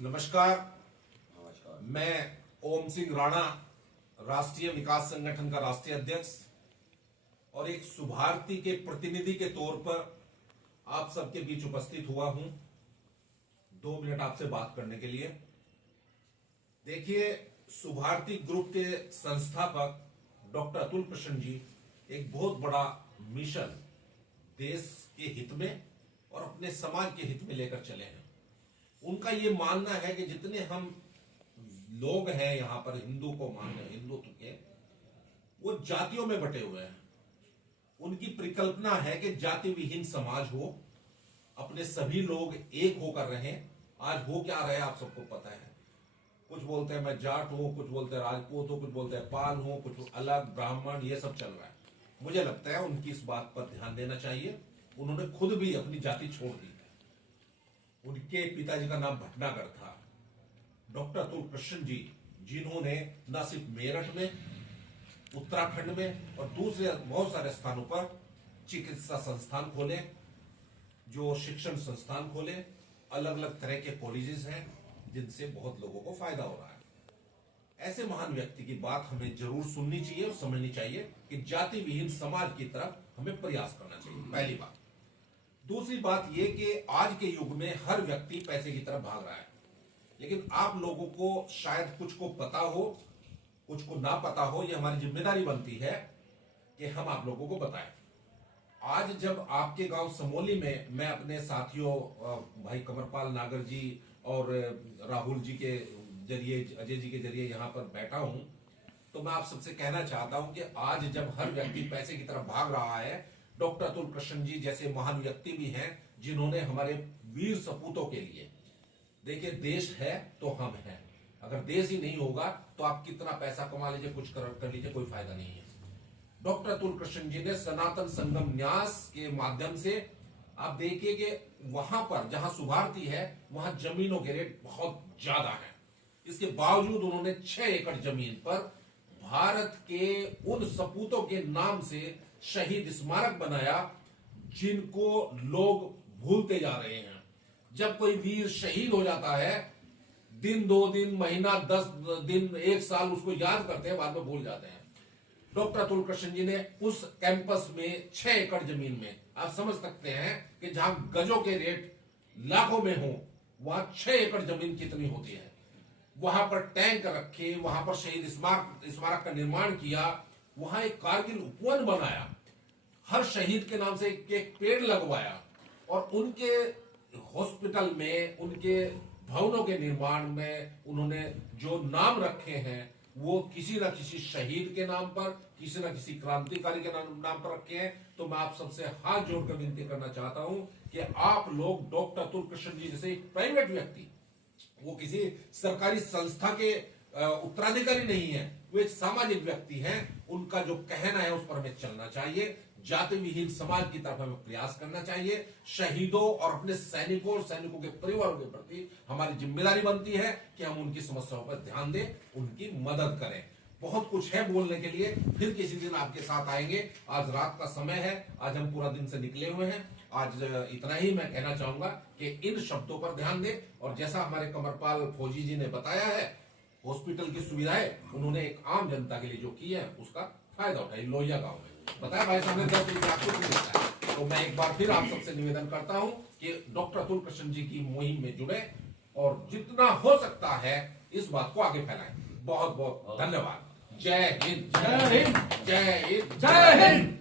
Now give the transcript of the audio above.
नमस्कार। मैं ओम सिंह राणा, राष्ट्रीय विकास संगठन का राष्ट्रीय अध्यक्ष और एक शुभार्थी के प्रतिनिधि के तौर पर आप सबके बीच उपस्थित हुआ हूं 2 मिनट आपसे बात करने के लिए। देखिए, शुभार्थी ग्रुप के संस्थापक डॉक्टर अतुल प्रसन्न जी एक बहुत बड़ा मिशन देश के हित में और अपने समाज के हित में लेकर चले हैं। उनका ये मानना है कि जितने हम लोग हैं यहाँ पर हिंदू को मानने, हिंदुत्व के, वो जातियों में बटे हुए हैं। उनकी परिकल्पना है कि जाति विहीन समाज हो, अपने सभी लोग एक होकर रहें। आज हो क्या रहे आप सबको पता है। कुछ बोलते हैं मैं जाट हूं, कुछ बोलते हैं राजपूत हूं, कुछ बोलते हैं पाल हूं, कुछ अलग ब्राह्मण, ये सब चल रहा है। मुझे लगता है उनकी इस बात पर ध्यान देना चाहिए। उन्होंने खुद भी अपनी जाति छोड़ दी है। उनके पिताजी का नाम भटनागर था। डॉक्टर अतुल प्रसन्न जी, जिन्होंने न सिर्फ मेरठ में, उत्तराखंड में और दूसरे बहुत सारे स्थानों पर चिकित्सा संस्थान खोले, जो शिक्षण संस्थान खोले, अलग अलग तरह के कॉलेजेस हैं जिनसे बहुत लोगों को फायदा हो रहा है। ऐसे महान व्यक्ति की बात हमें जरूर सुननी चाहिए और समझनी चाहिए कि जाति विहीन समाज की तरफ हमें प्रयास करना चाहिए, पहली बात। दूसरी बात यह कि आज के युग में हर व्यक्ति पैसे की तरफ भाग रहा है, लेकिन आप लोगों को शायद कुछ को पता हो, कुछ को ना पता हो। यह हमारी जिम्मेदारी बनती है कि हम आप लोगों को बताएं। आज जब आपके गांव समोली में मैं अपने साथियों भाई कमरपाल नागर जी और राहुल जी के जरिए, अजय जी के जरिए यहाँ पर बैठा हूं, तो मैं आप सबसे कहना चाहता हूं कि आज जब हर व्यक्ति पैसे की तरफ भाग रहा है, डॉक्टर अतुल प्रसन्न जी जैसे महान व्यक्ति भी हैं जिन्होंने हमारे वीर सपूतों के लिए, देखिए देश है तो हम हैं। अगर देश ही नहीं होगा तो आप कितना पैसा कमा लीजिए, कुछ कर लीजिए, कोई फायदा नहीं है। डॉक्टर अतुल प्रसन्न जी ने सनातन संगम न्यास के माध्यम से, आप देखिए कि वहां पर जहां शुभार्थी है वहां जमीनों के रेट बहुत ज्यादा है। इसके बावजूद उन्होंने 6 एकड़ जमीन पर भारत के उन सपूतों के नाम से शहीद स्मारक बनाया जिनको लोग भूलते जा रहे हैं। जब कोई वीर शहीद हो जाता है, दिन 2 दिन, महीना, 10 दिन, 1 साल उसको याद करते हैं, बाद में भूल जाते हैं। डॉक्टर अतुल प्रसन्न जी ने उस कैंपस में 6 एकड़ जमीन में, आप समझ सकते हैं कि जहां गजों के रेट लाखों में हो, वहां 6 एकड़ जमीन कितनी होती है। वहां पर टैंक रखे, वहां पर शहीद स्मारक का निर्माण किया, वहां एक कारगिल उपवन बनाया, हर शहीद के नाम से एक पेड़ लगवाया और उनके हॉस्पिटल में, उनके भवनों के निर्माण में उन्होंने जो नाम रखे हैं वो किसी न किसी शहीद के नाम पर, किसी न किसी क्रांतिकारी के नाम पर रखे हैं। तो मैं आप सबसे हाथ जोड़कर विनती करना चाहता हूं कि आप लोग डॉक्टर अतुल प्रसन्न जी जैसे एक प्राइवेट व्यक्ति, वो किसी सरकारी संस्था के उत्तराधिकारी नहीं है, वो एक सामाजिक व्यक्ति हैं। उनका जो कहना है उस पर हमें चलना चाहिए। जाति विहीन समाज की तरफ हमें प्रयास करना चाहिए। शहीदों और अपने सैनिकों और सैनिकों के परिवारों के प्रति हमारी जिम्मेदारी बनती है कि हम उनकी समस्याओं पर ध्यान दें, उनकी मदद करें। बहुत कुछ है बोलने के लिए, फिर किसी दिन आपके साथ आएंगे। आज रात का समय है, आज हम पूरा दिन से निकले हुए हैं। आज इतना ही मैं कहना चाहूंगा कि इन शब्दों पर ध्यान दें। और जैसा हमारे कमरपाल फौजी जी ने बताया है, हॉस्पिटल की सुविधाएं उन्होंने एक आम जनता के लिए जो की है उसका फायदा उठाई। लोहिया गांव में बताया भाई साहब ने 10 रुपये आपको मिलता है। तो मैं एक बार फिर आप सबसे निवेदन करता हूं कि डॉक्टर अतुल प्रसन्न जी की मुहिम में जुड़े और जितना हो सकता है इस बात को आगे फैलाएं। बहुत बहुत धन्यवाद। जय हिंद, जय हिंद, जय हिंद, जय हिंद।